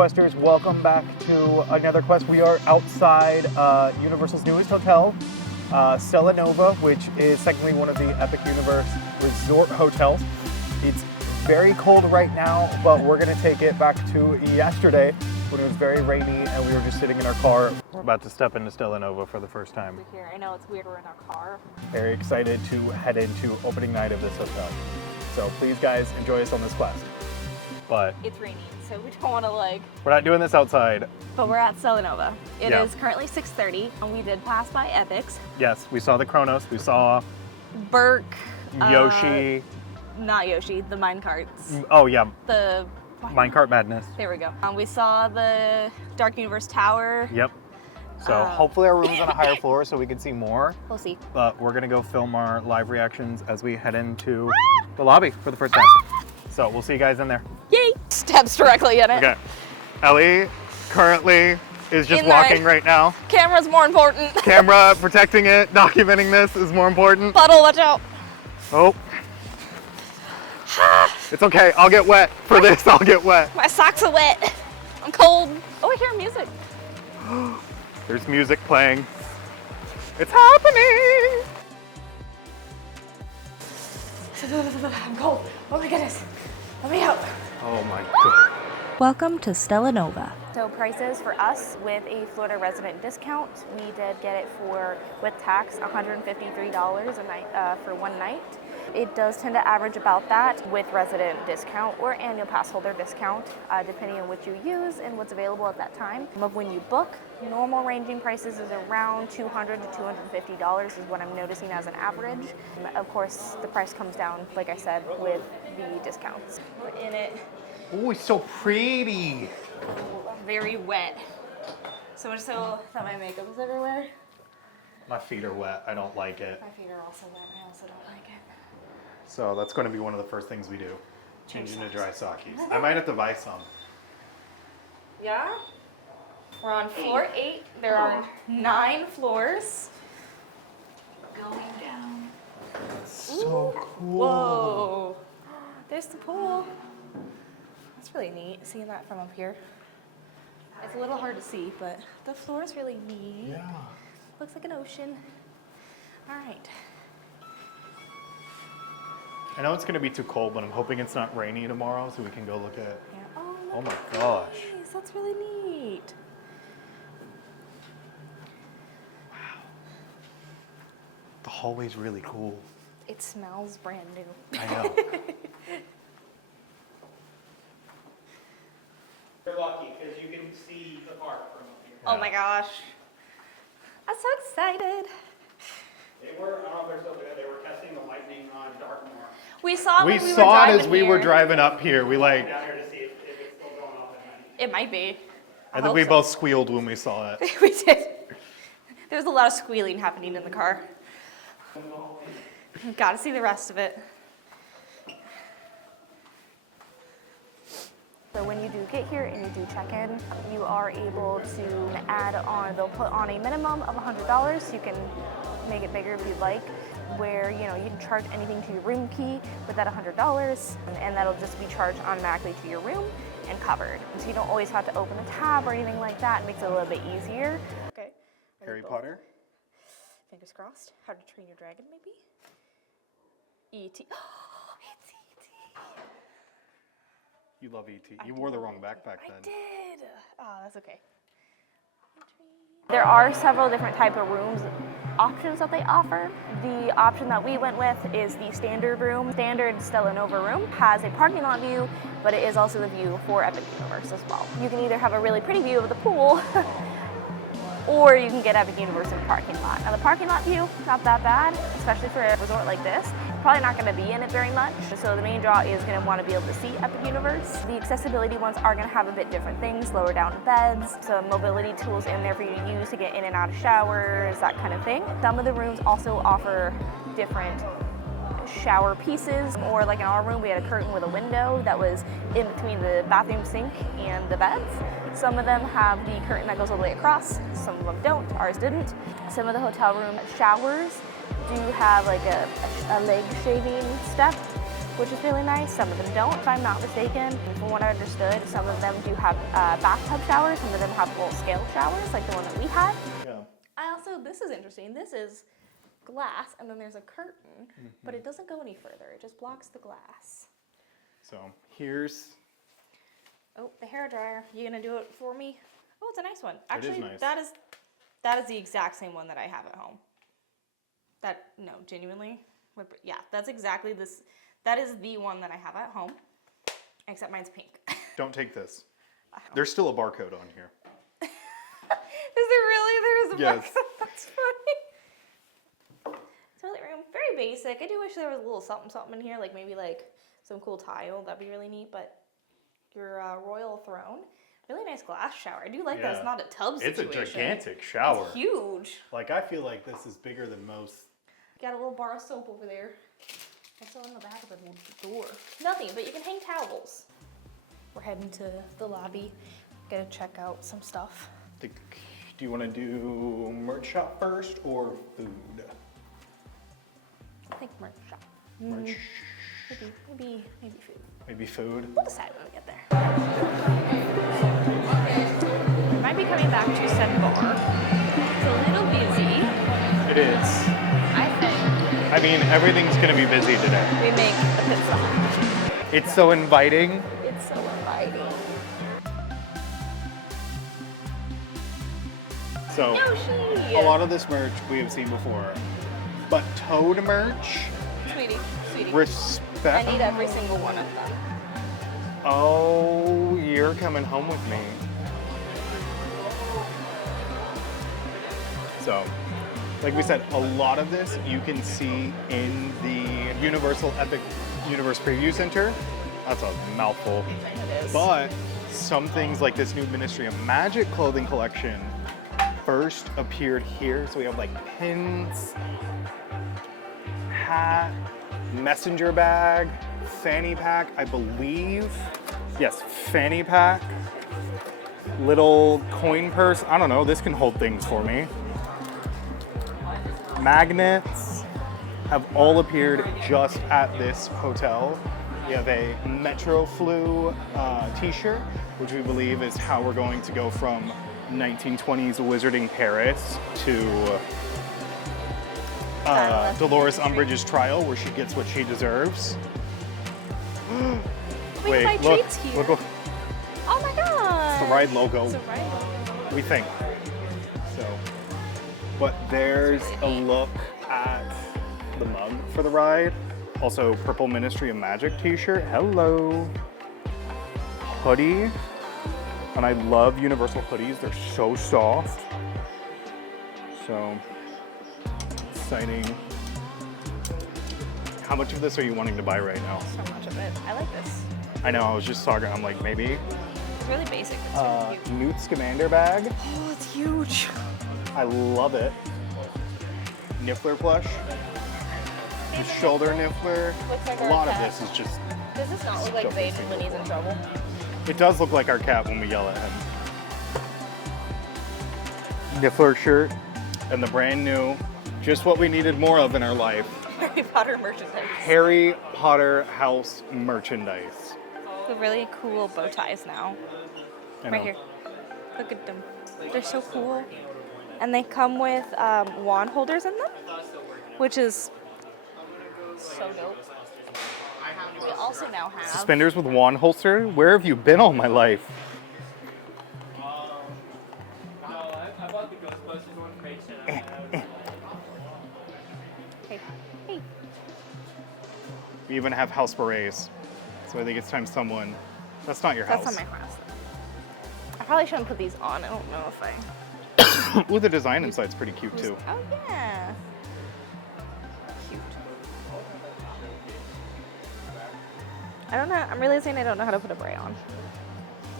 Questers, welcome back to another quest. We are outside Universal's newest hotel, Stella Nova, which is technically one of the Epic Universe resort hotels. It's very cold right now, but we're gonna take it back to yesterday when it was very rainy and we were just sitting in our car. We're about to step into Stella Nova for the first time. We're here. I know it's weird we're in our car. Very excited to head into opening night of this hotel. So please guys, enjoy us on this quest. But it's raining, so we don't want to we're not doing this outside. But we're at Stella Nova. It is currently 6:30, and we did pass by Epics. Yes, we saw the Kronos, we saw Burke, Yoshi. Not Yoshi, the mine carts. Oh yeah. The Minecart Madness. There we go. We saw the Dark Universe Tower. Yep. So hopefully our room's on a higher floor so we can see more. We'll see. But we're gonna go film our live reactions as we head into the lobby for the first time. So we'll see you guys in there. Yay! Steps directly in it. Okay. Ellie currently is just walking right now. Camera's more important. Camera, protecting it, documenting this is more important. Puddle, watch out. Oh. It's okay, I'll get wet. For this, I'll get wet. My socks are wet. I'm cold. Oh, I hear music. There's music playing. It's happening! I'm cold. Oh my goodness. Let me out. Oh my god. Welcome to Stella Nova. So prices for us with a Florida resident discount, we did get it for, with tax, $153 a night for one night. It does tend to average about that with resident discount or annual pass holder discount, depending on what you use and what's available at that time. Of when you book, normal ranging prices is around $200 to $250 is what I'm noticing as an average. Of course, the price comes down, like I said, with the discounts. We're in it. Oh, it's so pretty. Very wet. So much so that my makeup is everywhere. My feet are wet. I don't like it. My feet are also wet. I also don't like it. So that's going to be one of the first things we do. Change into dry sockies. I might have to buy some. Yeah? We're on floor 8. There are 9 floors. Going down. So cool. Whoa. There's the pool. That's really neat, seeing that from up here. It's a little hard to see, but the floor is really neat. Yeah. Looks like an ocean. All right. I know it's going to be too cold, but I'm hoping it's not rainy tomorrow so we can go look at it. Yeah. Oh my gosh. Nice. That's really neat. Wow. The hallway's really cool. It smells brand new. I know. You're lucky because you can see the park from up here. Oh my gosh. I'm so excited. They were, I don't know if they're still there, they were testing the lightning on Dartmoor. We saw We when we saw were it driving as we were here. driving up here. We like, Down here to see if it's still going off at night. It might be. I think we both squealed when we saw it. We did. There was a lot of squealing happening in the car. Got to see the rest of it. So when you do get here and you do check in, you are able to add on, they'll put on a minimum of $100. You can make it bigger if you'd like, where you can charge anything to your room key with that $100, and that'll just be charged automatically to your room and covered. So you don't always have to open a tab or anything like that. It makes it a little bit easier. Okay. Harry Potter? Fingers crossed. How to Train Your Dragon, maybe? E.T. Oh, it's E.T. You love E.T. You wore the wrong backpack then. I did. Oh, that's okay. There are several different type of rooms options that they offer. The option that we went with is the standard room. Standard Stella Nova room has a parking lot view, but it is also the view for Epic Universe as well. You can either have a really pretty view of the pool, or you can get Epic Universe in the parking lot. Now the parking lot view, not that bad, especially for a resort like this. Probably not going to be in it very much, so the main draw is going to want to be able to see Epic Universe. The accessibility ones are going to have a bit different things, lower down beds, some mobility tools in there for you to use to get in and out of showers, that kind of thing. Some of the rooms also offer different shower pieces, or like in our room we had a curtain with a window that was in between the bathroom sink and the beds. Some of them have the curtain that goes all the way across, some of them don't, ours didn't. Some of the hotel room showers do have like a leg shaving step which is really nice. Some of them don't, if I'm not mistaken. From what I understood, some of them do have bathtub showers, some of them have little scale showers, like the one that we had. Yeah. I also, this is interesting, this is glass, and then there's a curtain, but it doesn't go any further, it just blocks the glass. So here's. Oh, the hair dryer. You gonna do it for me? Oh, it's a nice one. Actually, nice. that is the exact same one that I have at home. No, genuinely. Yeah, that's exactly this. That is the one that I have at home, except mine's pink. Don't take this. There's still a barcode on here. Is there really? There is a Yes. barcode. That's funny. Toilet room, very basic. I do wish there was a little something in here, like maybe like some cool tile. That'd be really neat. But your royal throne, really nice glass shower. I do like that. It's not a tub situation. It's a gigantic shower. It's huge. Like, I feel like this is bigger than most. Got a little bar of soap over there. What's on the back of the door? Nothing, but you can hang towels. We're heading to the lobby. Gotta check out some stuff. Do you want to do merch shop first or food? I think merch shop. Merch. Maybe food. Maybe food. We'll decide when we get there. We might be coming back to said bar. It's a little busy. It is. I think I mean, everything's going to be busy today. we make a pit stop. It's so inviting. It's so inviting. So, Yoshi! a lot of this merch we have seen before. But Toad merch, Sweetie. respect. I need every single one of them. Oh, you're coming home with me. So, like we said, a lot of this you can see in the Universal Epic Universe Preview Center. That's a mouthful. It is. But some things like this new Ministry of Magic clothing collection first appeared here. So we have like pins, hat, messenger bag, fanny pack, I believe. Yes, fanny pack, little coin purse. I don't know, this can hold things for me. Magnets have all appeared just at this hotel. We have a Metro Flu t-shirt, which we believe is how we're going to go from 1920s wizarding Paris to Dolores Umbridge's trial, where she gets what she deserves. We buy look, treats here. look, Oh my god! it's the ride logo, It's a ride logo. we think. So, but there's a look at the mug for the ride. Also, Purple Ministry of Magic t-shirt. Hello. Hoodie. And I love Universal hoodies. They're so soft. So, exciting. How much of this are you wanting to buy right now? So much of it. I like this. I know, I was just talking, I'm like, maybe. It's really basic. It's really cute. Newt Scamander bag. Oh, it's huge. I love it. Niffler plush. The shoulder niffler. Looks like A our lot of cat. this is just, Does this not look like Stuff Zayd we've seen when he's in trouble? it does look like our cat when we yell at him. Niffler shirt and the brand new, just what we needed more of in our life, Harry Potter merchandise. Harry Potter house merchandise. The really cool bow ties now. I know. Right here. Look at them. They're so cool. And they come with wand holders in them, which is so dope. We also now have Suspenders with wand holster? Where have you been all my life? I bought the Ghostbusters one face Hey. We even have house berets. So I think it's time someone, that's not your house. That's not my house. I probably shouldn't put these on. I don't know if I. Ooh, the design inside's pretty cute too. Oh yeah. Cute. I don't know. I'm realizing I don't know how to put a beret on.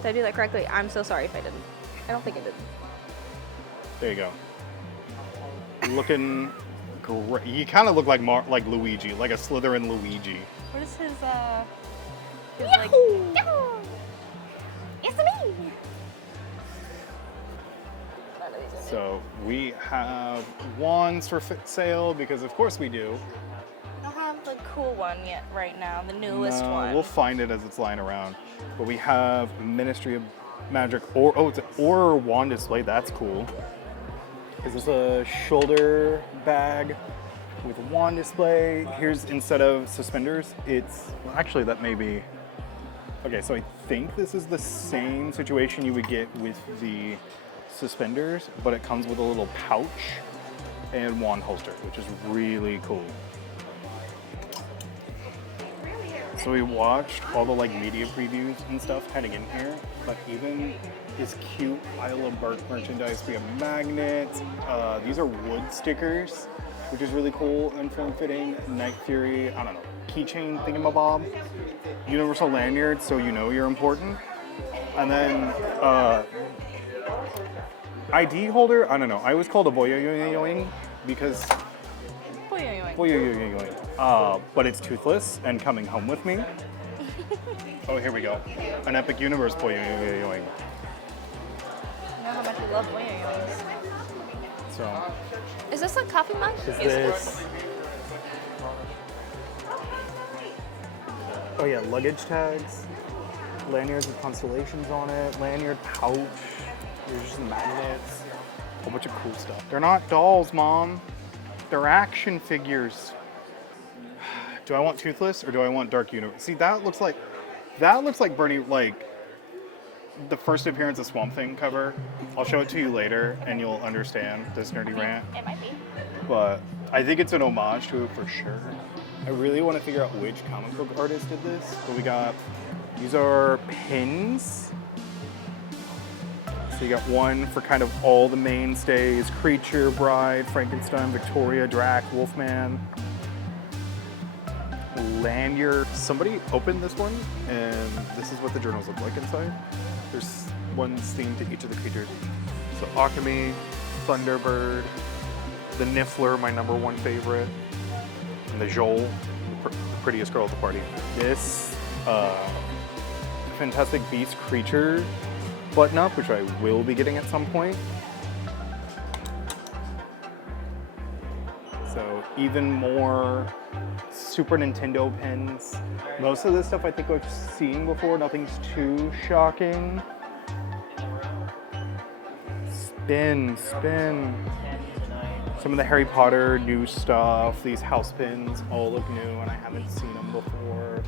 Did I do that correctly? I'm so sorry if I didn't. I don't think I did. There you go. Looking great. You kind of look like like Luigi, like a Slytherin Luigi. What is his like? It's me. So we have wands for sale because of course we do. I don't have the cool one yet right now, the newest No, one. we'll find it as it's lying around. But we have Ministry of Magic, it's an Aura wand display. That's cool. Is this a shoulder bag with a wand display? Here's, instead of suspenders, it's, well, actually that may be, okay, so I think this is the same situation you would get with the suspenders, but it comes with a little pouch and wand holster, which is really cool. So we watched all the like media previews and stuff heading in here, but even this cute Isle of Bark merchandise, we have magnets. These are wood stickers, which is really cool and form-fitting. Night Fury, I don't know, keychain thingamabob. Universal lanyard, so you know you're important. And then ID holder, I don't know. I always called a boyoyoyoing because but it's toothless and coming home with me. Oh, here we go. An Epic Universe boyoyoyoing. You know how much you love boyoyoings. So, Is this a coffee mug? is this? Oh yeah, luggage tags, lanyards with constellations on it, lanyard pouch. There's just magnets, a whole bunch of cool stuff. They're not dolls, Mom. They're action figures. Do I want Toothless or do I want Dark Universe? See, that looks like Bernie, like the first appearance of Swamp Thing cover. I'll show it to you later and you'll understand this nerdy rant. It might be. But I think it's an homage to it for sure. I really want to figure out which comic book artist did this. But these are pins. So you got one for kind of all the mainstays: Creature, Bride, Frankenstein, Victoria, Drac, Wolfman, Lanyard. Somebody opened this one, and this is what the journals look like inside. There's one themed to each of the creatures. So Alchemy, Thunderbird, the Niffler, my #1 favorite, and the Joel, the prettiest girl at the party. This Fantastic Beast creature button up, which I will be getting at some point. So even more Super Nintendo pins. Most of this stuff I think I've seen before, nothing's too shocking. Spin. Some of the Harry Potter new stuff, these house pins all look new and I haven't seen them before.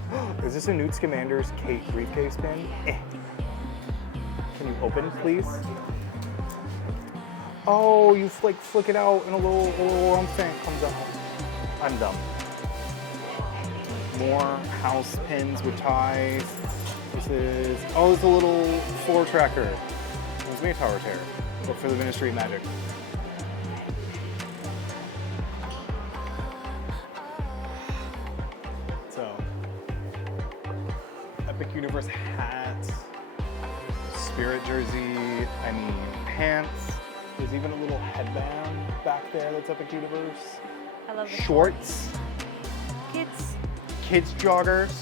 Is this a Newt Scamander's Kate briefcase pin? Can you open, please? Oh, you flick it out and a little rump thing comes out. I'm dumb. More house pins with ties. This is, it's a little floor tracker. It's me a Tower Terror, but for the Ministry of Magic. So, Epic Universe hat, Spirit jersey, pants. There's even a little headband back there that's Epic Universe. I love the Shorts, kids joggers,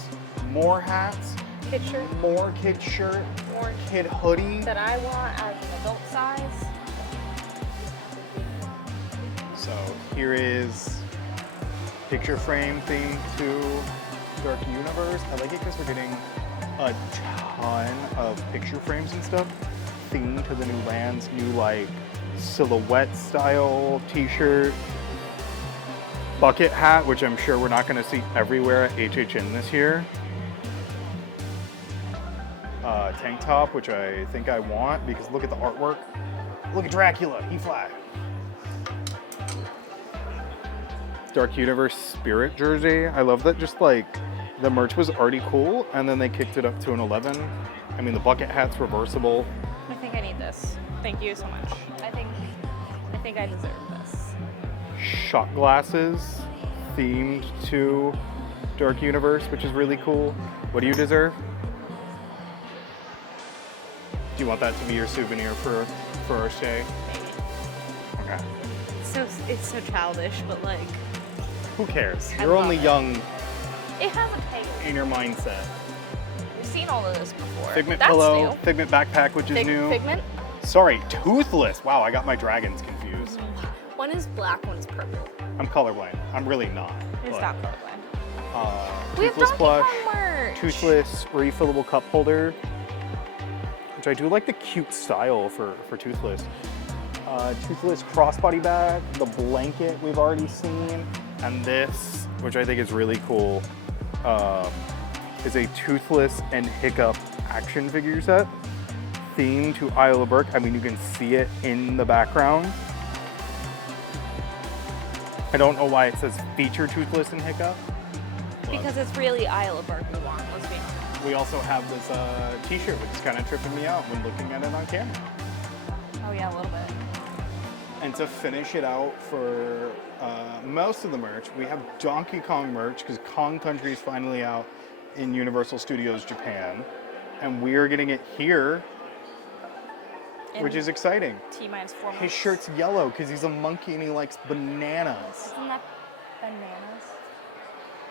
more hats, kid shirt more kid shirt, more kid hoodie. that I want as an adult size. So here is picture frame theme to Dark Universe. I like it because we're getting a ton of picture frames and stuff themed to the new lands, new like silhouette style t-shirt, bucket hat, which I'm sure we're not going to see everywhere at HHN this year. Tank top, which I think I want because look at the artwork. Look at Dracula, he fly. Dark Universe Spirit jersey. I love that just like the merch was already cool and then they kicked it up to an 11. I mean, the bucket hat's reversible. I think I need this. Thank you so much. I think I deserve this. Shot glasses themed to Dark Universe, which is really cool. What do you deserve? Do you want that to be your souvenir for our stay? Maybe. Okay. It's so childish, but like Who cares? I You're love only it. young it has a peg. in your mindset. We've seen all of this before. Figment That's pillow, new. Figment backpack, which is new. Figment. Sorry, Toothless. Wow, I got my dragons confused. One is black, one is purple. I'm colorblind. I'm really not. It's but not colorblind. We have toothless Donkey plush, Kong merch. toothless refillable cup holder, which I do like the cute style for toothless. Toothless crossbody bag, the blanket we've already seen, and this, which I think is really cool, is a toothless and hiccup action figure set themed to Isle of Burke. I mean, you can see it in the background. I don't know why it says feature toothless and hiccup. Because it's really Isle of Burke we want, let's be honest. We also have this t-shirt, which is kind of tripping me out when looking at it on camera. Oh yeah, a little bit. And to finish it out for most of the merch, we have Donkey Kong merch, because Kong Country is finally out in Universal Studios Japan. And we are getting it here, which is exciting. T-4 months. His shirt's yellow because he's a monkey and he likes bananas. Isn't that bananas?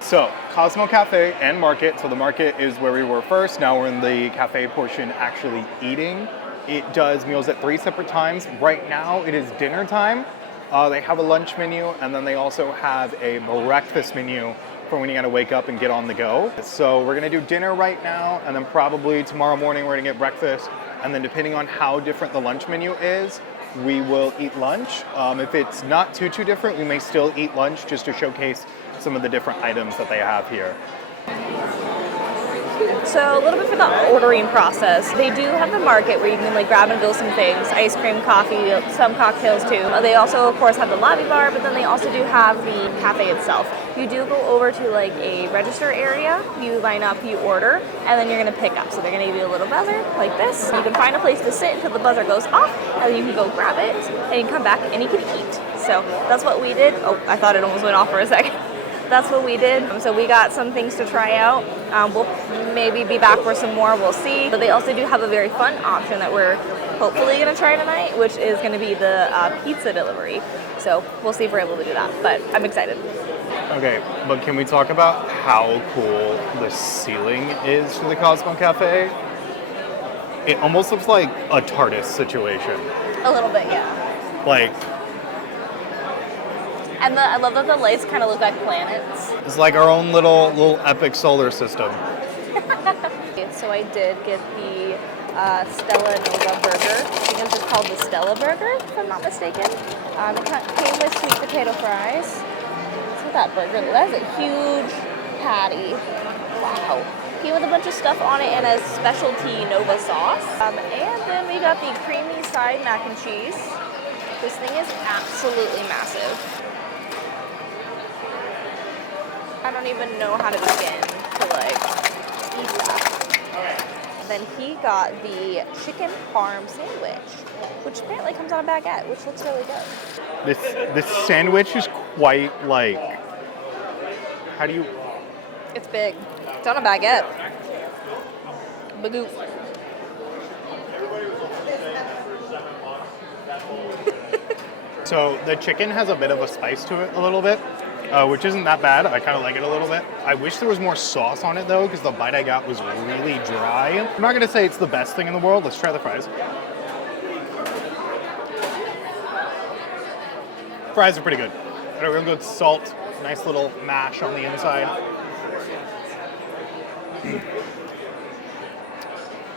So, Cosmo Cafe and Market. So the market is where we were first. Now we're in the cafe portion actually eating. It does meals at 3 separate times. Right now it is dinner time. They have a lunch menu, and then they also have a breakfast menu for when you gotta wake up and get on the go. So we're gonna do dinner right now, and then probably tomorrow morning we're gonna get breakfast. And then depending on how different the lunch menu is, we will eat lunch. If it's not too different, we may still eat lunch just to showcase some of the different items that they have here. So a little bit for the ordering process. They do have the market where you can like grab and go some things, ice cream, coffee, some cocktails too. They also of course have the lobby bar, but then they also do have the cafe itself. You do go over to like a register area, you line up, you order, and then you're gonna pick up. So they're gonna give you a little buzzer like this. You can find a place to sit until the buzzer goes off, and then you can go grab it, and you can come back and you can eat. So that's what we did. Oh, I thought it almost went off for a second. That's what we did. So we got some things to try out. We'll maybe be back for some more, we'll see. But they also do have a very fun option that we're hopefully gonna try tonight, which is gonna be the pizza delivery. So we'll see if we're able to do that, but I'm excited. Okay, but can we talk about how cool the ceiling is for the Cosmo Cafe? It almost looks like a TARDIS situation. A little bit, yeah. Like, And I love that the lights kind of look like planets. it's like our own little epic solar system. So I did get the Stella Nova burger. I think it's just called the Stella burger, if I'm not mistaken. It came with sweet potato fries. Look at that burger. That is a huge patty. Wow. Came with a bunch of stuff on it and a specialty Nova sauce. And then we got the creamy side mac and cheese. This thing is absolutely massive. I don't even know how to begin to like eat that. Then he got the chicken parm sandwich, which apparently comes on a baguette, which looks really good. This sandwich is quite like, how do you? It's big. It's on a baguette. Bagoo. So the chicken has a bit of a spice to it a little bit, which isn't that bad. I kind of like it a little bit. I wish there was more sauce on it though, because the bite I got was really dry. I'm not gonna say it's the best thing in the world. Let's try the fries. Fries are pretty good. Got a real good salt, nice little mash on the inside.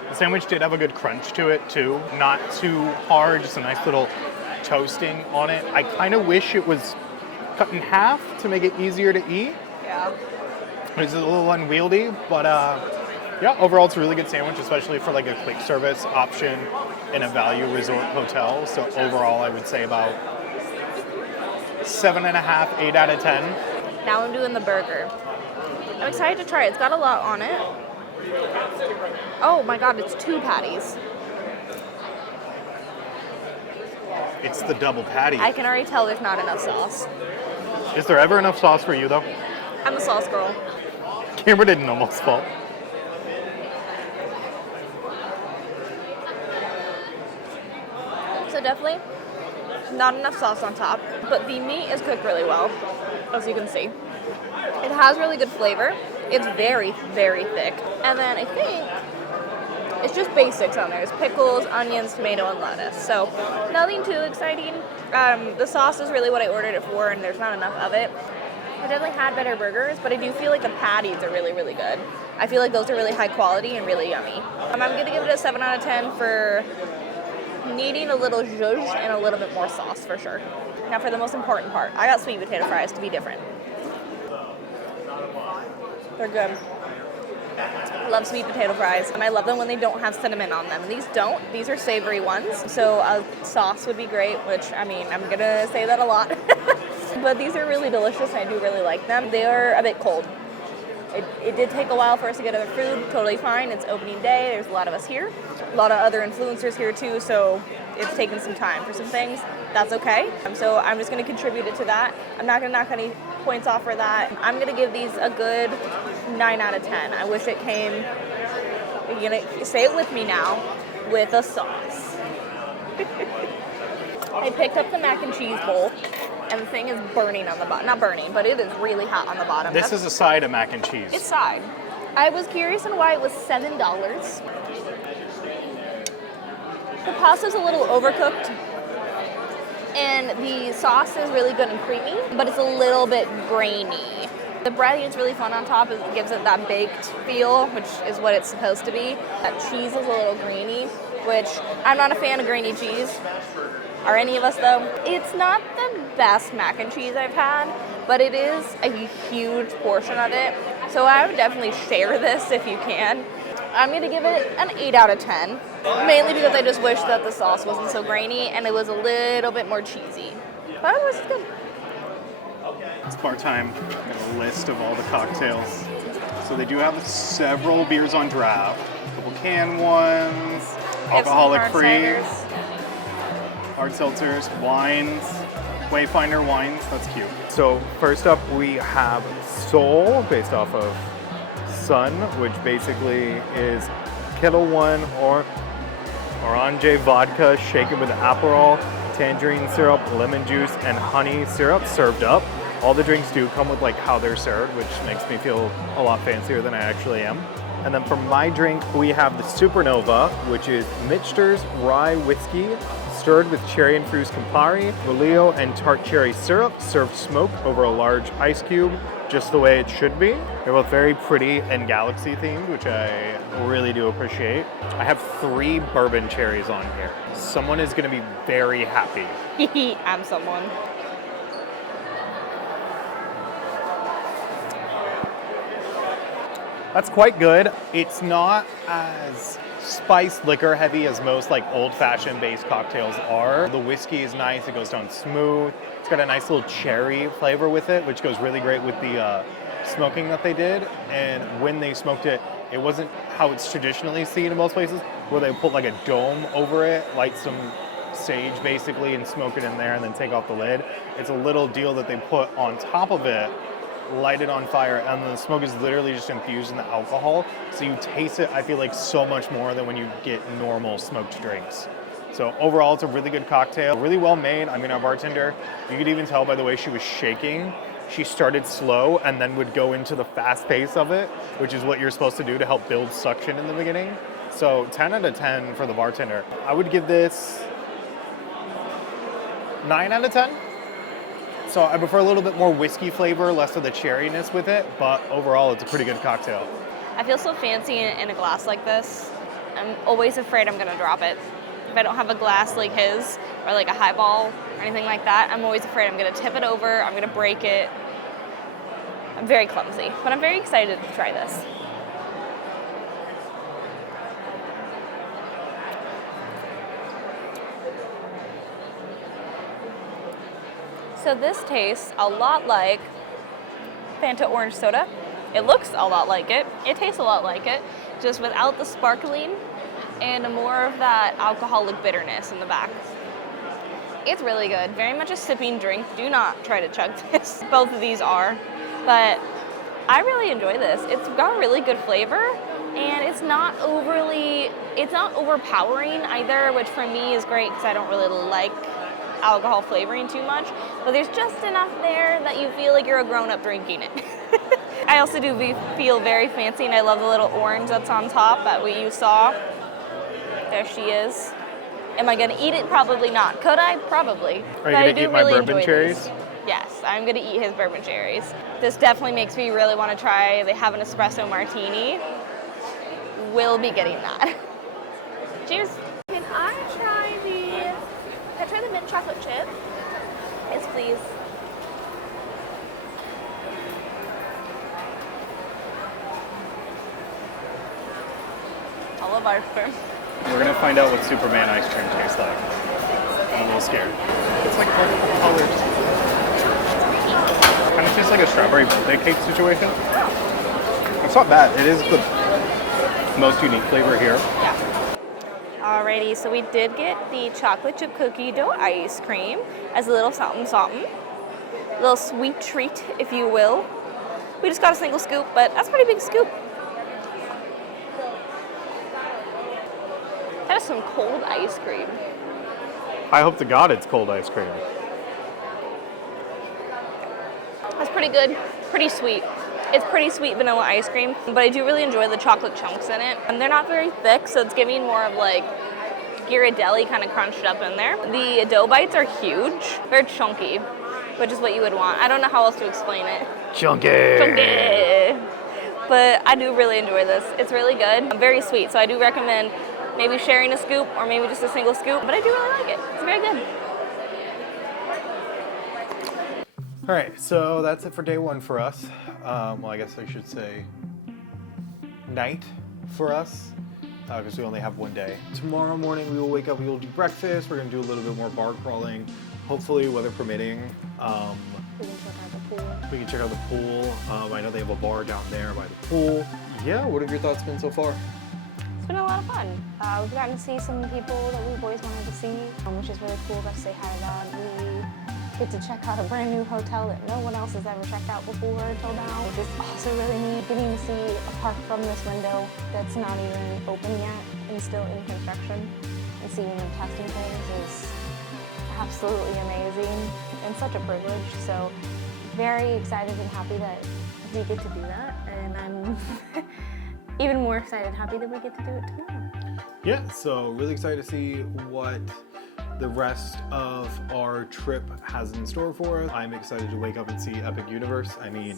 The sandwich did have a good crunch to it too. Not too hard, just a nice little toasting on it. I kind of wish it was cut in half to make it easier to eat. Yeah. It's a little unwieldy, but yeah, overall it's a really good sandwich, especially for like a quick service option in a value resort hotel. So overall I would say about 7.5, 8 out of 10. Now I'm doing the burger. I'm excited to try it. It's got a lot on it. Oh my god, it's 2 patties. It's the double patty. I can already tell there's not enough sauce. Is there ever enough sauce for you though? I'm a sauce girl. Camera didn't almost fall. So definitely not enough sauce on top, but the meat is cooked really well, as you can see. It has really good flavor. It's very, very thick. And then I think it's just basics on there. It's pickles, onions, tomato, and lettuce. So nothing too exciting. The sauce is really what I ordered it for, and there's not enough of it. I definitely had better burgers, but I do feel like the patties are really, really good. I feel like those are really high quality and really yummy. I'm gonna give it a 7 out of 10 for needing a little zhuzh and a little bit more sauce for sure. Now for the most important part, I got sweet potato fries to be different. They're good. I love sweet potato fries, and I love them when they don't have cinnamon on them. These don't. These are savory ones, so a sauce would be great, which, I mean, I'm gonna say that a lot. But these are really delicious, and I do really like them. They are a bit cold. It did take a while for us to get other food, totally fine. It's opening day, there's a lot of us here. A lot of other influencers here too, so it's taken some time for some things. That's okay. So I'm just gonna contribute it to that. I'm not gonna knock any points off for that. I'm gonna give these a good 9 out of 10. I wish it came, you're gonna say it with me now, with a sauce. I picked up the mac and cheese bowl, and the thing is burning on the bottom. Not burning, but it is really hot on the bottom. This is a side of mac and cheese. It's side. I was curious on why it was $7. The pasta's a little overcooked, and the sauce is really good and creamy, but it's a little bit grainy. The bread is really fun on top. It gives it that baked feel, which is what it's supposed to be. That cheese is a little grainy, which I'm not a fan of grainy cheese. Are any of us though? It's not the best mac and cheese I've had, but it is a huge portion of it. So I would definitely share this if you can. I'm gonna give it an 8 out of 10, mainly because I just wish that the sauce wasn't so grainy and it was a little bit more cheesy. But otherwise it's good. It's bar time. Got a list of all the cocktails. So they do have several beers on draft. A couple canned ones, alcoholic free, hard seltzers, wines, Wayfinder wines. That's cute. So first up we have Soul, based off of Sun, which basically is Kettle One or Orange vodka shaken with Aperol, tangerine syrup, lemon juice, and honey syrup served up. All the drinks do come with like how they're served, which makes me feel a lot fancier than I actually am. And then for my drink, we have the Supernova, which is Michter's rye whiskey, stirred with cherry infused Campari, Valio, and tart cherry syrup, served smoked over a large ice cube, just the way it should be. They're both very pretty and galaxy themed, which I really do appreciate. I have 3 bourbon cherries on here. Someone is gonna be very happy. I'm someone. That's quite good. It's not as spiced liquor heavy as most like old-fashioned based cocktails are. The whiskey is nice, it goes down smooth. It's got a nice little cherry flavor with it, which goes really great with the smoking that they did. And when they smoked it, it wasn't how it's traditionally seen in most places, where they put like a dome over it, light some sage basically, and smoke it in there and then take off the lid. It's a little deal that they put on top of it, light it on fire, and the smoke is literally just infused in the alcohol. So you taste it, I feel like, so much more than when you get normal smoked drinks. So overall, it's a really good cocktail, really well made. I mean, our bartender, you could even tell by the way she was shaking. She started slow and then would go into the fast pace of it, which is what you're supposed to do to help build suction in the beginning. So 10 out of 10 for the bartender. I would give this 9 out of 10. So I prefer a little bit more whiskey flavor, less of the cherryness with it, but overall it's a pretty good cocktail. I feel so fancy in a glass like this. I'm always afraid I'm gonna drop it. If I don't have a glass like his, or like a highball or anything like that, I'm always afraid I'm gonna tip it over, I'm gonna break it. I'm very clumsy, but I'm very excited to try this. So this tastes a lot like Fanta orange soda. It looks a lot like it. It tastes a lot like it, just without the sparkling and more of that alcoholic bitterness in the back. It's really good. Very much a sipping drink. Do not try to chug this. Both of these are, but I really enjoy this. It's got a really good flavor, and it's not overpowering either, which for me is great because I don't really like alcohol flavoring too much, but there's just enough there that you feel like you're a grown-up drinking it. I also do feel very fancy, and I love the little orange that's on top that you saw. There she is. Am I gonna eat it? Probably not. Could I? Probably. Are you gonna eat my bourbon cherries? Yes, I'm gonna eat his bourbon cherries. This definitely makes me really want to try. They have an espresso martini. Will be getting that. Cheers. Can I try the mint chocolate chip? Yes, please. I love ice cream. We're gonna find out what Superman ice cream tastes like. I'm a little scared. It's like multiple colors. Kind of tastes like a strawberry birthday cake situation. It's not bad. It is the most unique flavor here. Yeah. Alrighty, so we did get the chocolate chip cookie dough ice cream as a little something something. A little sweet treat, if you will. We just got a single scoop, but that's a pretty big scoop. That is some cold ice cream. I hope to God it's cold ice cream. That's pretty good, pretty sweet. It's pretty sweet vanilla ice cream, but I do really enjoy the chocolate chunks in it. And they're not very thick, so it's giving more of like Ghirardelli kind of crunched up in there. The dough bites are huge. They're chunky, which is what you would want. I don't know how else to explain it. Chunky! Chunky! But I do really enjoy this. It's really good. Very sweet, so I do recommend maybe sharing a scoop or maybe just a single scoop, but I do really like it. It's very good. All right, so that's it for day one for us. Well, I guess I should say night for us, because we only have one day. Tomorrow morning we will wake up, we will do breakfast, we're gonna do a little bit more bar crawling, hopefully weather permitting. We can check out the pool. I know they have a bar down there by the pool. Yeah, what have your thoughts been so far? It's been a lot of fun. We've gotten to see some people that we've always wanted to see, which is really cool. Got to say hi to them. We get to check out a brand new hotel that no one else has ever checked out before until now, which is also really neat. Getting to see a park from this window that's not even open yet and still in construction, and seeing them testing things is absolutely amazing and such a privilege. So very excited and happy that we get to do that, and I'm even more excited and happy that we get to do it tomorrow. Yeah, so really excited to see what the rest of our trip has in store for us. I'm excited to wake up and see Epic Universe. I mean,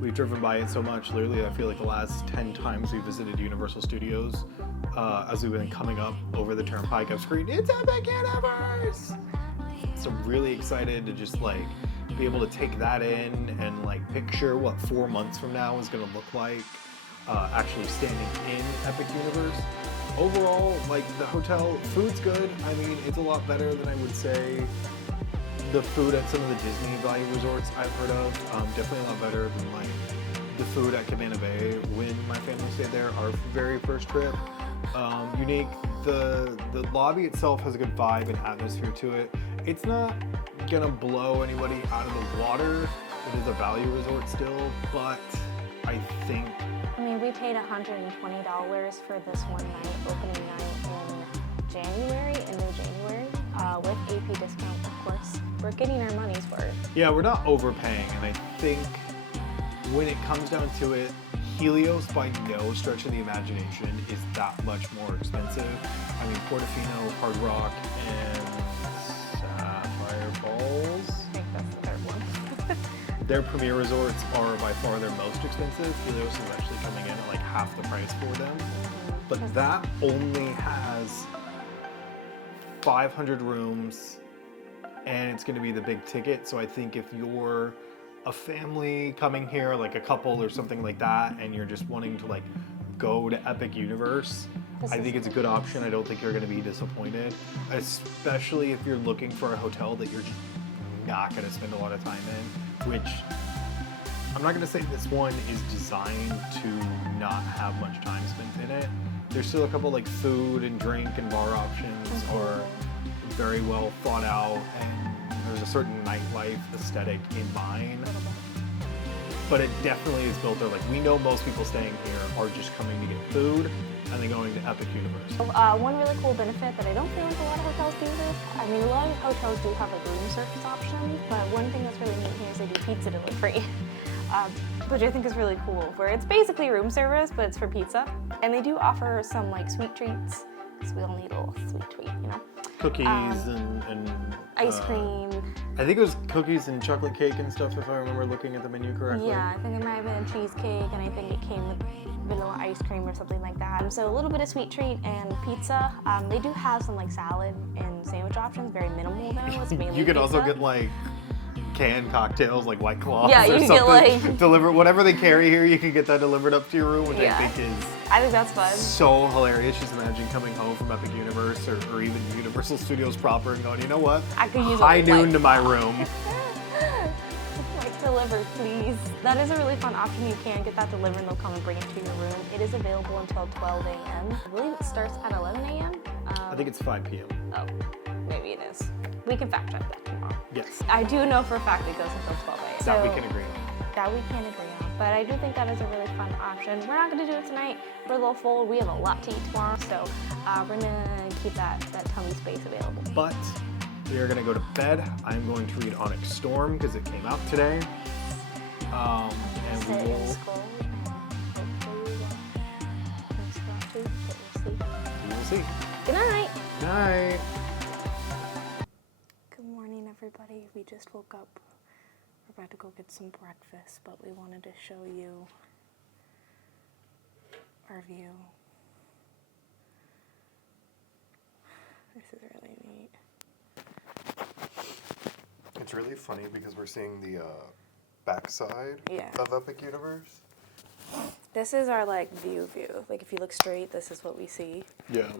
we've driven by it so much. Literally, I feel like the last 10 times we visited Universal Studios, as we've been coming up over the turnpike, I've screamed, "It's Epic Universe!" So really excited to just like be able to take that in and like picture what 4 months from now is gonna look like. Actually standing in Epic Universe. Overall, like the hotel, food's good. I mean, it's a lot better than I would say the food at some of the Disney value resorts I've heard of. Definitely a lot better than like the food at Cabana Bay when my family stayed there, our very first trip. Unique. The lobby itself has a good vibe and atmosphere to it. It's not gonna blow anybody out of the water. It is a value resort still, but I think I mean, we paid $120 for this one night, opening night in January, end of January, with AP discount, of course. We're getting our money's worth. yeah, we're not overpaying, and I think when it comes down to it, Helios by no stretch of the imagination is that much more expensive. I mean, Portofino, Hard Rock, and Sapphire Falls. I think that's the third one. Their premier resorts are by far their most expensive. Helios is actually coming in at like half the price for them. But that only has 500 rooms, and it's gonna be the big ticket. So I think if you're a family coming here, like a couple or something like that, and you're just wanting to like go to Epic Universe, I think it's a good option. I don't think you're gonna be disappointed, especially if you're looking for a hotel that you're just not gonna spend a lot of time in, which I'm not gonna say this one is designed to not have much time spent in it. There's still a couple like food and drink and bar options are very well thought out, and there's a certain nightlife aesthetic in mind. But it definitely is built there. Like, we know most people staying here are just coming to get food and then going to Epic Universe. One really cool benefit that I don't feel like a lot of hotels do this. I mean, a lot of hotels do have like room service options, but one thing that's really neat here is they do pizza delivery, which I think is really cool, where it's basically room service, but it's for pizza. And they do offer some like sweet treats because we all need a little sweet treat, you know. Cookies and Ice cream. I think it was cookies and chocolate cake and stuff, if I remember looking at the menu correctly. Yeah, I think it might have been a cheesecake, and I think it came with vanilla ice cream or something like that. So a little bit of sweet treat and pizza. They do have some like salad and sandwich options, very minimal though. It's mainly You could also pizza. get like canned cocktails, like White Claws Yeah, or you something. can get, like- deliver whatever they carry here. You can get that delivered up to your room, which Yeah. I think is I think that's fun. so hilarious. Just imagine coming home from Epic Universe or even Universal Studios proper and going, you know what? I could use High a noon White to my room. Like delivered, please. That is a really fun option. You can get that delivered and they'll come and bring it to your room. It is available until 12 a.m. I believe it starts at 11 a.m. I think it's 5 p.m. Oh, maybe it is. We can fact check that tomorrow. Yes. I do know for a fact it goes until 12 a.m. That we can agree on. That we can agree on. But I do think that is a really fun option. We're not going to do it tonight. We're a little full. We have a lot to eat tomorrow. So we're going to keep that tummy space available. But we are going to go to bed. I'm going to read Onyx Storm because it came out today. And we Sit and will, scroll and hopefully scroll too, but we'll see. we will see. Good night. Good night. Good morning, everybody. We just woke up. We're about to go get some breakfast, but we wanted to show you our view. This is really neat. It's really funny because we're seeing the backside Yeah. of Epic Universe. This is our like view. Like if you look straight, this is what we see, Yeah.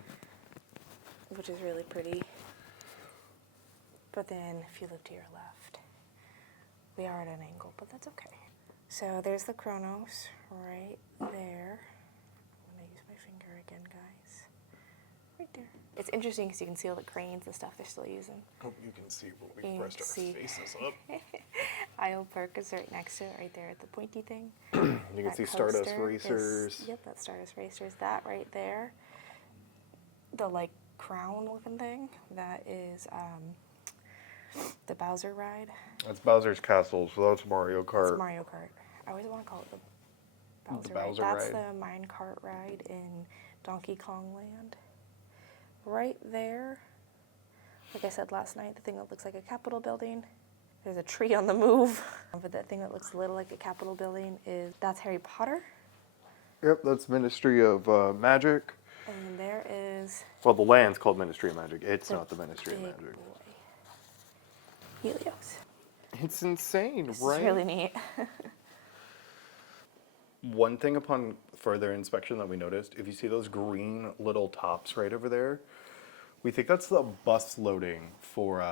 which is really pretty. But then if you look to your left, we are at an angle, but that's okay. So there's the Chronos right there. I'm gonna use my finger again, guys. Right there. It's interesting because you can see all the cranes and stuff they're still using. Hope you can see what You we can pressed our see. faces up. IO Perk is right next to it, right there at the pointy thing. You can That see Stardust coaster Racers. Yep, that's Stardust Racers. That right there, the like crown looking thing, that is the Bowser ride. That's Bowser's Castle, so that's Mario Kart. It's Mario Kart. I always want to call it the Bowser, Bowser ride. That's ride. the mine cart ride in Donkey Kong Land. Right there, like I said last night, the thing that looks like a Capitol building. There's a tree on the move. But that thing that looks a little like a Capitol building that's Harry Potter. Yep, that's Ministry of Magic. And there is Well, the land's called Ministry of Magic. It's the not the Ministry of big Magic. boy, Helios. It's insane, This right? is really neat. One thing upon further inspection that we noticed, if you see those green little tops right over there, we think that's the bus loading for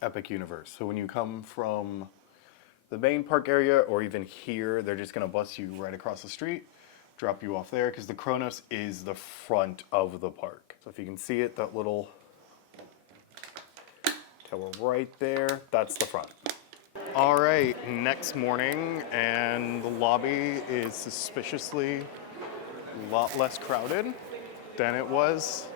Epic Universe. So when you come from the main park area or even here, they're just going to bus you right across the street, drop you off there, because the Kronos is the front of the park. So if you can see it, that little tower right there, that's the front. All right, next morning, and the lobby is suspiciously a lot less crowded than it was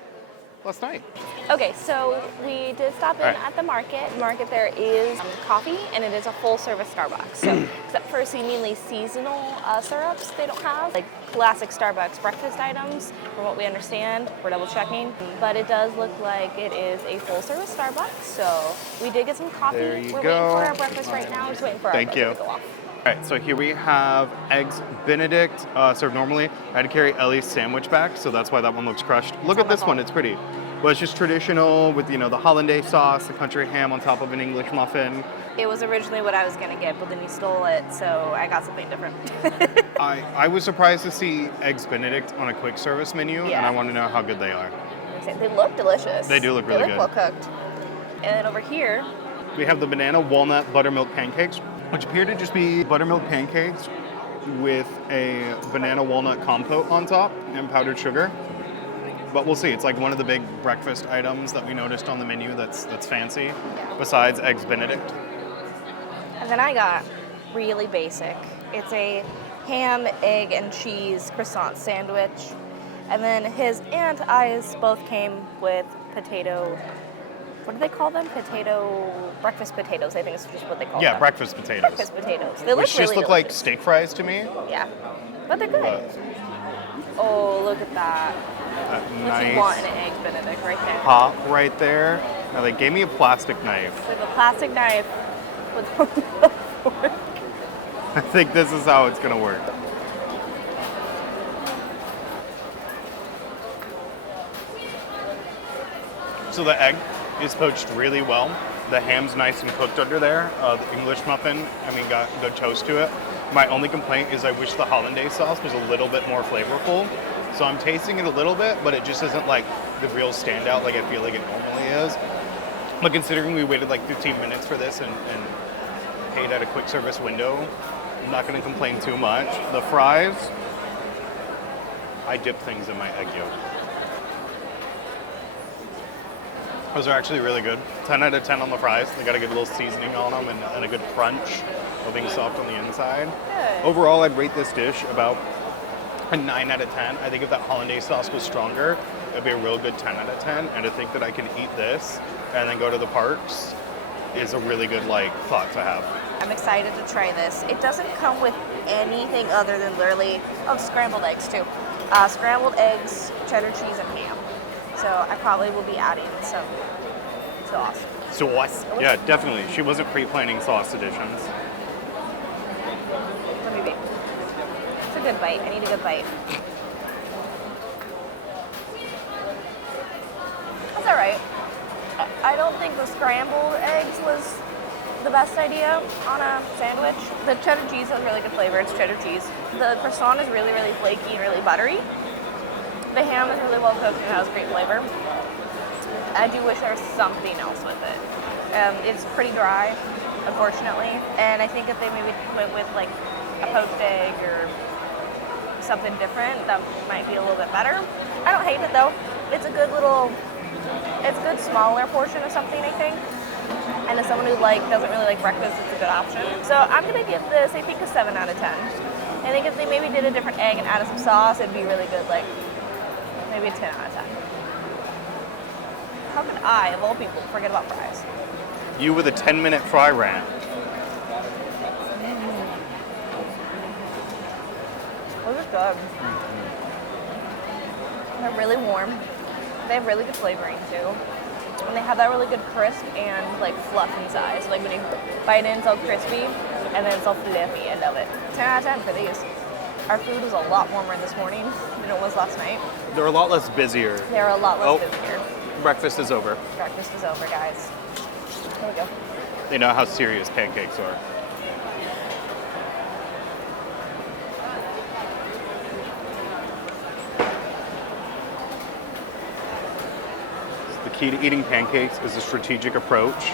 last night. Okay, so we did stop in All right. at the market. The market there is coffee, and it is a full-service Starbucks. So, except for seemingly seasonal syrups, they don't have like classic Starbucks breakfast items, from what we understand. We're double-checking, but it does look like it is a full-service Starbucks. So we did get some coffee. There you We're go. waiting for our breakfast right now. Just waiting for Thank our you. breakfast to go off. All right, so here we have Eggs Benedict served normally. I had to carry Ellie's sandwich back, so that's why that one looks crushed. Look at this one, it's pretty. But it's just traditional with, you know, the hollandaise sauce, the country ham on top of an English muffin. It was originally what I was gonna get, but then you stole it, so I got something different. I was surprised to see Eggs Benedict on a quick service menu, and Yeah. I want to know how good they are. They look delicious. They do look really They good. look well cooked. And then over here, We have the banana walnut buttermilk pancakes, which appear to just be buttermilk pancakes with a banana walnut compote on top and powdered sugar. But we'll see. It's like one of the big breakfast items that we noticed on the menu that's fancy, besides Eggs Benedict. and then I got really basic. It's a ham, egg, and cheese croissant sandwich. And then his and I's both came with potato, what do they call them? Breakfast potatoes, I think is just what they call Yeah, them. breakfast potatoes. Breakfast potatoes. They look Which just really look like delicious. steak fries to me. Yeah, but they're good. But Oh, look at that. What you want in an egg Benedict right there. pop right there. Now they gave me a plastic knife. We have a plastic knife with a fork. I think this is how it's gonna work. So the egg is poached really well. The ham's nice and cooked under there. The English muffin, got good toast to it. My only complaint is I wish the hollandaise sauce was a little bit more flavorful. So I'm tasting it a little bit, but it just isn't like the real standout like I feel like it normally is. But considering we waited like 15 minutes for this and paid at a quick service window, I'm not gonna complain too much. The fries, I dip things in my egg yolk. Those are actually really good. 10 out of 10 on the fries. They got a good little seasoning on them and a good crunch while being soft on the inside. Good. Overall, I'd rate this dish about a 9 out of 10. I think if that hollandaise sauce was stronger, it'd be a real good 10 out of 10. And to think that I can eat this and then go to the parks is a really good thought to have. I'm excited to try this. It doesn't come with anything other than literally, scrambled eggs too. Scrambled eggs, cheddar cheese, and ham. So I probably will be adding some sauce. Sauce? Yeah, definitely. She wasn't pre-planning sauce additions. Let me be. It's a good bite. I need a good bite. That's all right. I don't think the scrambled eggs was the best idea on a sandwich. The cheddar cheese has really good flavor. It's cheddar cheese. The croissant is really, really flaky and really buttery. The ham is really well cooked and has great flavor. I do wish there was something else with it. It's pretty dry, unfortunately. And I think if they maybe went with a poached egg or something different, that might be a little bit better. I don't hate it though. It's a good smaller portion of something, I think. And as someone who doesn't really like breakfast, it's a good option. So I'm gonna give this, I think, a 7 out of 10. I think if they maybe did a different egg and added some sauce, it'd be really good, maybe a 10 out of 10. How could I, of all people, forget about fries? You with a 10-minute fry rant. Those are good. They're really warm. They have really good flavoring too. And they have that really good crisp and fluff inside. So when you bite in, it's all crispy and then it's all fluffy. I love it. 10 out of 10 for these. Our food was a lot warmer this morning than it was last night. They're a lot less busier. They're a lot less busier. Breakfast is over. Breakfast is over, guys. There we go. They know how serious pancakes are. The key to eating pancakes is a strategic approach.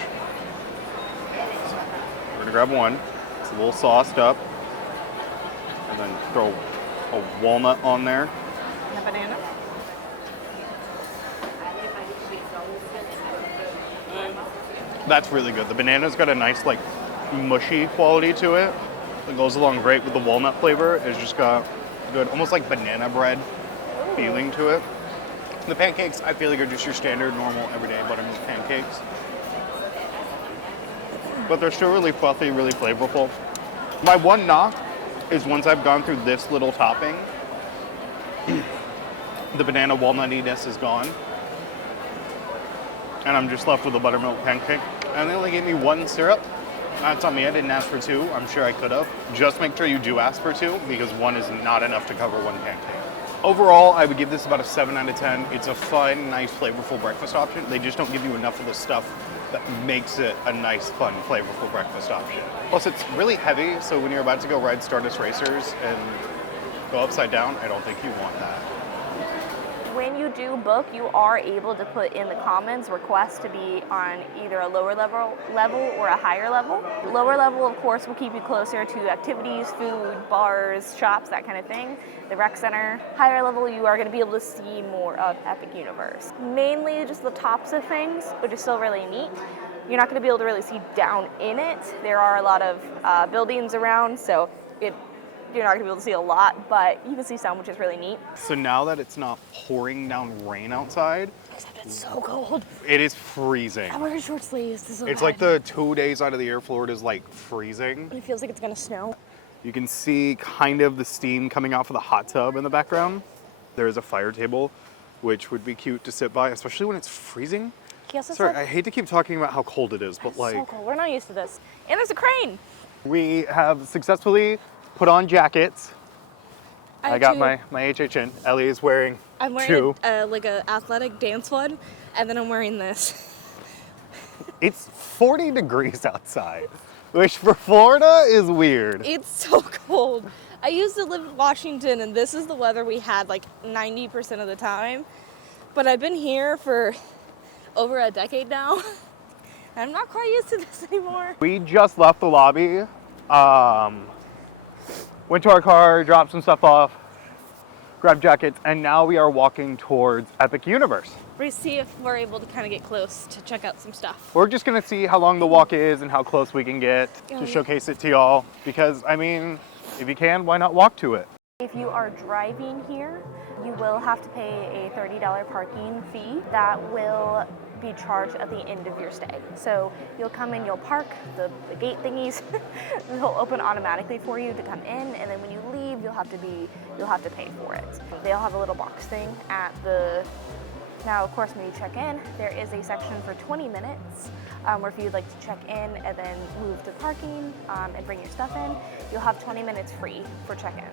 We're gonna grab one. It's a little sauced up. And then throw a walnut on there. And a banana. That's really good. The banana's got a nice mushy quality to it. It goes along great with the walnut flavor. It's just got good, almost like banana bread feeling to it. The pancakes, I feel like, are just your standard, normal, everyday buttermilk pancakes. But they're still really fluffy, really flavorful. My one knock is once I've gone through this little topping, the banana walnutiness is gone. And I'm just left with a buttermilk pancake. And they only gave me one syrup. That's on me, I didn't ask for two. I'm sure I could have. Just make sure you do ask for two, because one is not enough to cover one pancake. Overall, I would give this about a 7 out of 10. It's a fun, nice, flavorful breakfast option. They just don't give you enough of the stuff that makes it a nice, fun, flavorful breakfast option. Plus, it's really heavy, so when you're about to go ride Stardust Racers and go upside down, I don't think you want that. When you do book, you are able to put in the comments requests to be on either a lower level or a higher level. Lower level, of course, will keep you closer to activities, food, bars, shops, that kind of thing. The rec center. Higher level, you are going to be able to see more of Epic Universe. Mainly just the tops of things, which is still really neat. You're not going to be able to really see down in it. There are a lot of buildings around, so you're not going to be able to see a lot, but you can see some, which is really neat. So now that it's not pouring down rain outside, Except it's so cold. it is freezing. I'm wearing short sleeves. This is so It's bad. like the 2 days out of the year, Florida's freezing. It feels like it's going to snow. You can see kind of the steam coming off of the hot tub in the background. There is a fire table which would be cute to sit by, especially when it's freezing. Yes, it's Sorry, I hate to keep talking about how cold it is, but like, so cold. We're not used to this. And there's a crane. we have successfully put on jackets. I got two. my HHN. Ellie is wearing I'm wearing two. like a athletic dance one, and then I'm wearing this. It's 40 degrees outside, which for Florida is weird. It's so cold. I used to live in Washington, and this is the weather we had like 90% of the time. But I've been here for over a decade now. I'm not quite used to this anymore. We just left the lobby, went to our car, dropped some stuff off, grabbed jackets, and now we are walking towards Epic Universe. We're gonna see if we're able to kind of get close to check out some stuff. We're just gonna see how long the walk is and how close we can get Oh, to yeah. showcase it to y'all. Because, I mean, if you can, why not walk to it? If you are driving here, you will have to pay a $30 parking fee that will be charged at the end of your stay. So you'll come in, you'll park, the gate thingies, they'll open automatically for you to come in, and then when you leave, you'll have to pay for it. They'll have a little box thing at the. Now, of course, when you check in, there is a section for 20 minutes where if you'd like to check in and then move to parking and bring your stuff in, you'll have 20 minutes free for check-in.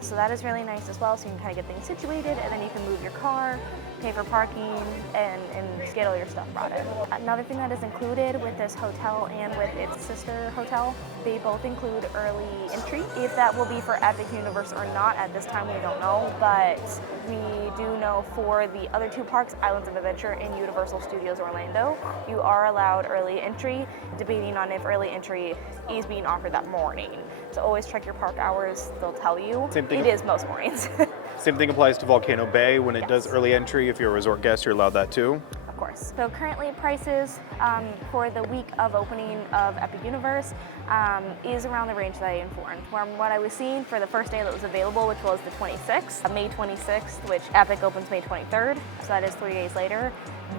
So that is really nice as well, so you can kind of get things situated, and then you can move your car, pay for parking, and just get all your stuff brought in. Another thing that is included with this hotel and with its sister hotel, they both include early entry. If that will be for Epic Universe or not at this time, we don't know, but we do know for the other two parks, Islands of Adventure and Universal Studios Orlando, you are allowed early entry, debating on if early entry is being offered that morning. So always check your park hours, they'll tell you. Same thing. It is most mornings. Same thing applies to Volcano Bay. When it does Yes. early entry, if you're a resort guest, you're allowed that too. Of course. So currently prices for the week of opening of Epic Universe is around the range that I informed. From what I was seeing for the first day that was available, which was the 26th, May 26th, which Epic opens May 23rd, so that is 3 days later,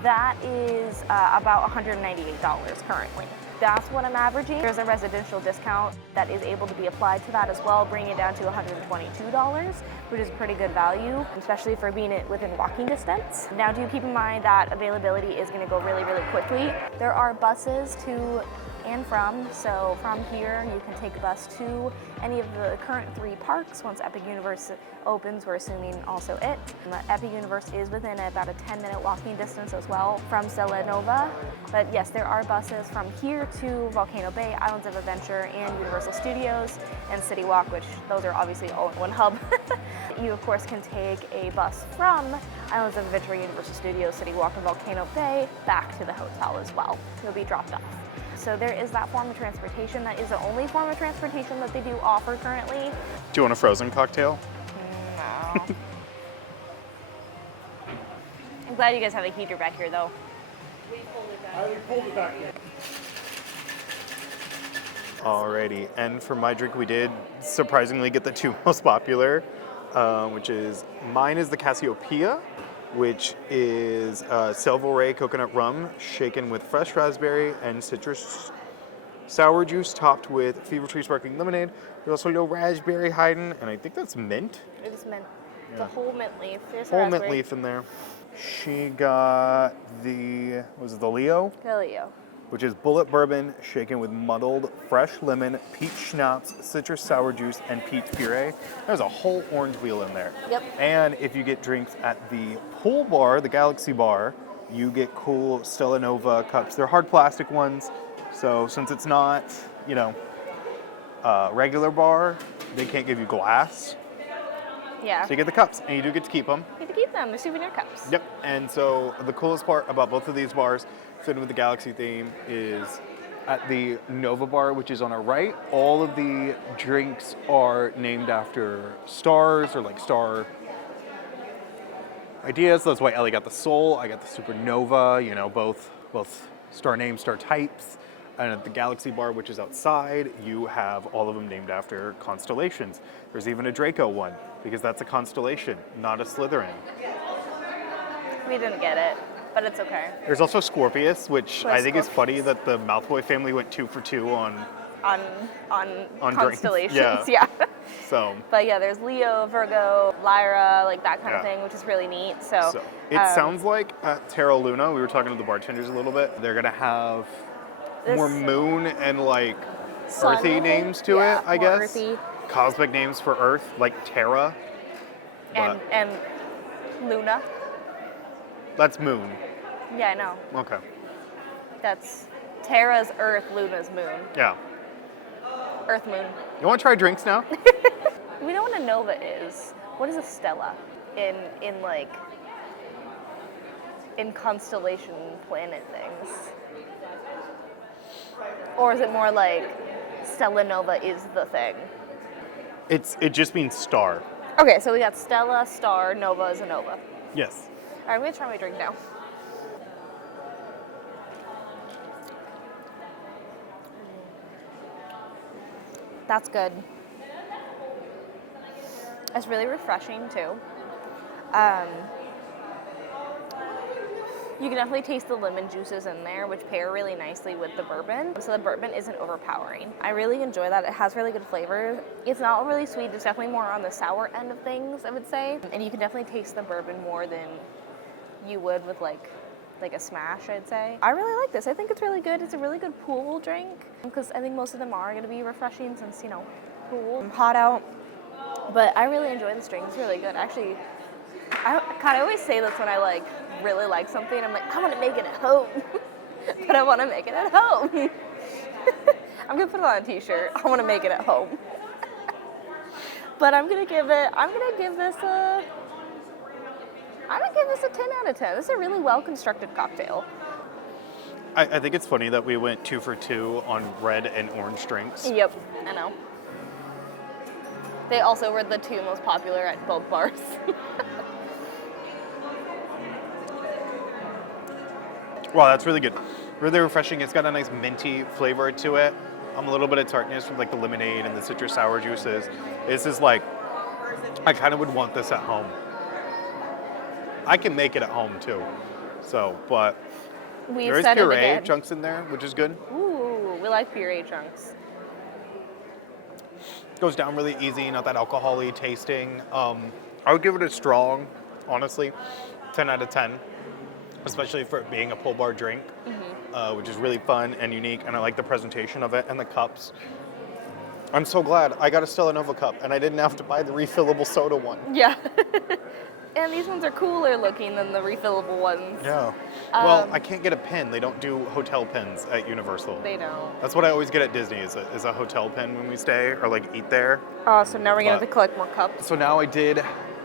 that is about $198 currently. That's what I'm averaging. There's a residential discount that is able to be applied to that as well, bringing it down to $122, which is pretty good value, especially for being within walking distance. Now do keep in mind that availability is going to go really, really quickly. There are buses to and from, so from here you can take a bus to any of the current 3 parks. Once Epic Universe opens, we're assuming also it. Epic Universe is within about a 10-minute walking distance as well from Stella Nova. But yes, there are buses from here to Volcano Bay, Islands of Adventure, and Universal Studios, and City Walk, which those are obviously all in one hub. You of course can take a bus from Islands of Adventure, Universal Studios, City Walk, and Volcano Bay back to the hotel as well. You'll be dropped off. So there is that form of transportation. That is the only form of transportation that they do offer currently. Do you want a frozen cocktail? No. I'm glad you guys have a heater back here though. Alrighty, and for my drink, we did surprisingly get the 2 most popular, which is, mine is the Cassiopeia, which is Selva Ray coconut rum shaken with fresh raspberry and citrus sour juice topped with Fever Tree sparkling lemonade. There's also a little raspberry hiding, and I think that's mint. It is mint. The whole mint leaf. There's Whole raspberry. mint leaf in there. She got the, was it the Leo? Galileo. Which is bullet bourbon shaken with muddled fresh lemon, peach schnapps, citrus sour juice, and peach puree. There's a whole orange wheel in there. Yep. And if you get drinks at the pool bar, the Galaxy Bar, you get cool Stella Nova cups. They're hard plastic ones, so since it's not, you know, a regular bar, they can't give you glass. Yeah. So you get the cups, and you do get to keep them. You get to keep them. They're souvenir cups. Yep, and so the coolest part about both of these bars, fitting with the Galaxy theme, is at the Nova Bar, which is on our right, all of the drinks are named after stars or like star ideas. That's why Ellie got the Soul, I got the Supernova, you know, both star names, star types. And at the Galaxy Bar, which is outside, you have all of them named after constellations. There's even a Draco one, because that's a constellation, not a Slytherin. We didn't get it, but it's okay. There's also Scorpius, which Where's I think is Scorpius? funny that the Mouthboy family went 2 for 2 on On drinks. constellations. Yeah. Yeah. So, But yeah, there's Leo, Virgo, Lyra, like that kind of Yeah. thing, which is really neat. So, it sounds like at Terra Luna, we were talking to the bartenders a little bit, they're gonna have more This- moon and like Sun, earthy I think? names to Yeah, it, I more guess. earthy. Cosmic names for Earth, like Terra. But and Luna. that's moon. Yeah, I know. Okay. That's Terra's Earth, Luna's Moon. Yeah. Earth Moon. You want to try drinks now? We know what a nova is. What is a stella in constellation planet things? Or is it more like Stella Nova is the thing? It just means star. Okay, so we got Stella, Star, Nova is a nova. Yes. All right, I'm gonna try my drink now. That's good. It's really refreshing too. You can definitely taste the lemon juices in there, which pair really nicely with the bourbon. So the bourbon isn't overpowering. I really enjoy that. It has really good flavor. It's not really sweet. It's definitely more on the sour end of things, I would say. And you can definitely taste the bourbon more than you would with like a smash, I'd say. I really like this. I think it's really good. It's a really good pool drink because I think most of them are going to be refreshing since, pool. Hot out. But I really enjoy this drink. It's really good. Actually, I always say this when I really like something. I'm like, I want to make it at home, but I want to make it at home. I'm gonna put it on a t-shirt. I want to make it at home. But I'm gonna give this a 10 out of 10. This is a really well constructed cocktail. I think it's funny that we went 2 for 2 on red and orange drinks. Yep, I know. They also were the 2 most popular at both bars. Wow, that's really good. Really refreshing. It's got a nice minty flavor to it. A little bit of tartness from like the lemonade and the citrus sour juices. This is like, I kind of would want this at home. I can make it at home too. So, but We've there is said it puree again. chunks in there, which is good. Ooh, we like puree chunks. Goes down really easy, not that alcohol-y tasting. I would give it a strong, honestly, 10 out of 10. Especially for it being a pull bar drink, which is really fun and unique, and I like the presentation of it and the cups. I'm so glad I got a Stella Nova cup and I didn't have to buy the refillable soda one. Yeah. And these ones are cooler looking than the refillable ones. Yeah. Well, I can't get a pin. They don't do hotel pins at Universal. They don't. That's what I always get at Disney is a hotel pin when we stay or like eat there. Oh, so now we're gonna have But- to collect more cups. So now I did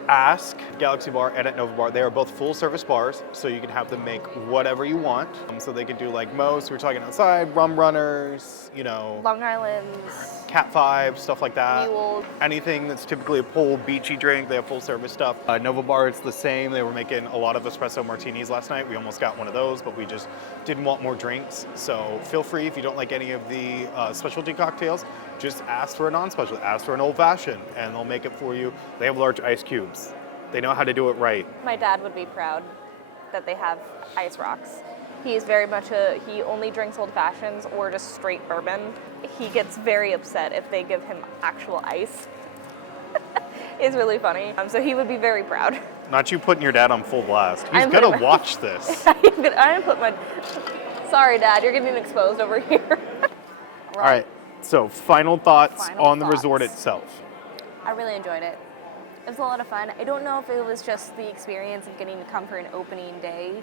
ask Galaxy Bar and at Nova Bar. They are both full service bars, so you can have them make whatever you want. So they can do like most, we're talking outside, rum runners, Long Island's, Cat 5, stuff like that. Mule. Anything that's typically a pull beachy drink, they have full service stuff. Nova Bar, it's the same. They were making a lot of espresso martinis last night. We almost got one of those, but we just didn't want more drinks. So feel free, if you don't like any of the specialty cocktails, just ask for a non-special. Ask for an old fashioned, and they'll make it for you. They have large ice cubes. They know how to do it right. My dad would be proud that they have ice rocks. He's very much he only drinks old fashions or just straight bourbon. He gets very upset if they give him actual ice. It's really funny. So he would be very proud. Not you putting your dad on full blast. He's I'm gonna putting- watch this. I'm gonna put my. Sorry, Dad, you're getting exposed over here. All right. So final thoughts Final on the thoughts. resort itself. I really enjoyed it. It was a lot of fun. I don't know if it was just the experience of getting to come for an opening day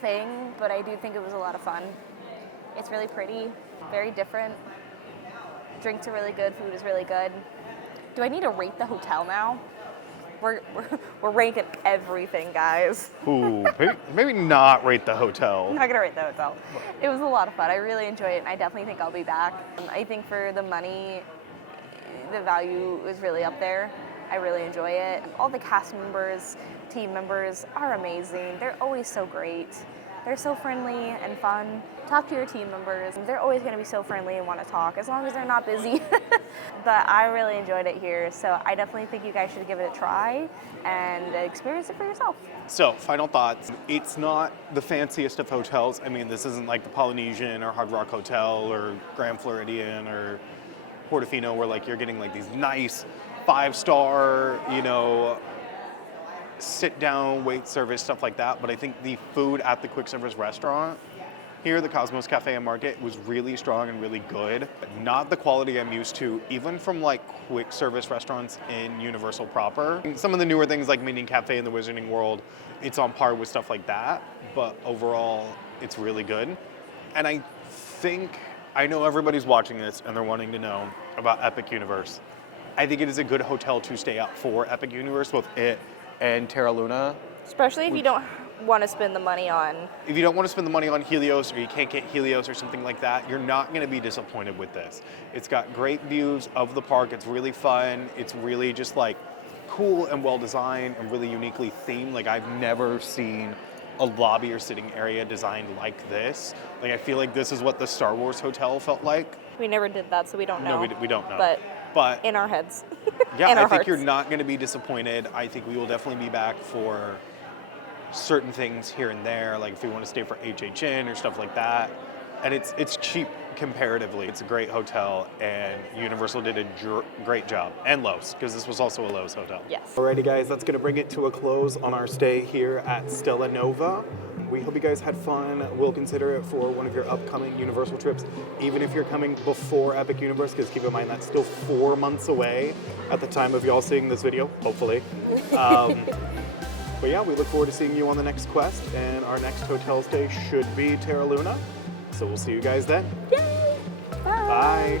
thing, but I do think it was a lot of fun. It's really pretty, very different. Drinks are really good, food is really good. Do I need to rate the hotel now? We're ranking everything, guys. Ooh, maybe not rate the hotel. I'm not gonna rate the hotel. It was a lot of fun. I really enjoyed it, and I definitely think I'll be back. I think for the money, the value is really up there. I really enjoy it. All the cast members, team members are amazing. They're always so great. They're so friendly and fun. Talk to your team members. They're always going to be so friendly and want to talk as long as they're not busy. But I really enjoyed it here, so I definitely think you guys should give it a try and experience it for yourself. So, final thoughts. It's not the fanciest of hotels. I mean, this isn't like the Polynesian or Hard Rock Hotel or Grand Floridian or Portofino where like you're getting like these nice 5-star, sit down, wait service, stuff like that. But I think the food at the quick service restaurant here, the Cosmos Cafe and Market, was really strong and really good. Not the quality I'm used to, even from like quick service restaurants in Universal proper. Some of the newer things like Minion Cafe in the Wizarding World, it's on par with stuff like that. But overall, it's really good. And I know everybody's watching this and they're wanting to know about Epic Universe. I think it is a good hotel to stay at for Epic Universe, both it and Terra Luna. Especially if you don't want to spend the money on. If you don't want to spend the money on Helios or you can't get Helios or something like that, you're not going to be disappointed with this. It's got great views of the park. It's really fun. It's really just like cool and well designed and really uniquely themed. Like I've never seen a lobby or sitting area designed like this. Like I feel like this is what the Star Wars hotel felt like. We never did that, so we don't know. No, we don't know. But in our heads. Yeah, in I our think hearts. you're not going to be disappointed. I think we will definitely be back for certain things here and there, like if we want to stay for HHN or stuff like that. And it's cheap comparatively. It's a great hotel, and Universal did a great job. And Lowe's, because this was also a Lowe's hotel. Yes. Alrighty guys, that's going to bring it to a close on our stay here at Stella Nova. We hope you guys had fun. We'll consider it for one of your upcoming Universal trips, even if you're coming before Epic Universe, because keep in mind that's still 4 months away at the time of y'all seeing this video, hopefully. But yeah, we look forward to seeing you on the next quest, and our next hotel stay should be Terra Luna. So we'll see you guys then. Yay! Bye. Bye.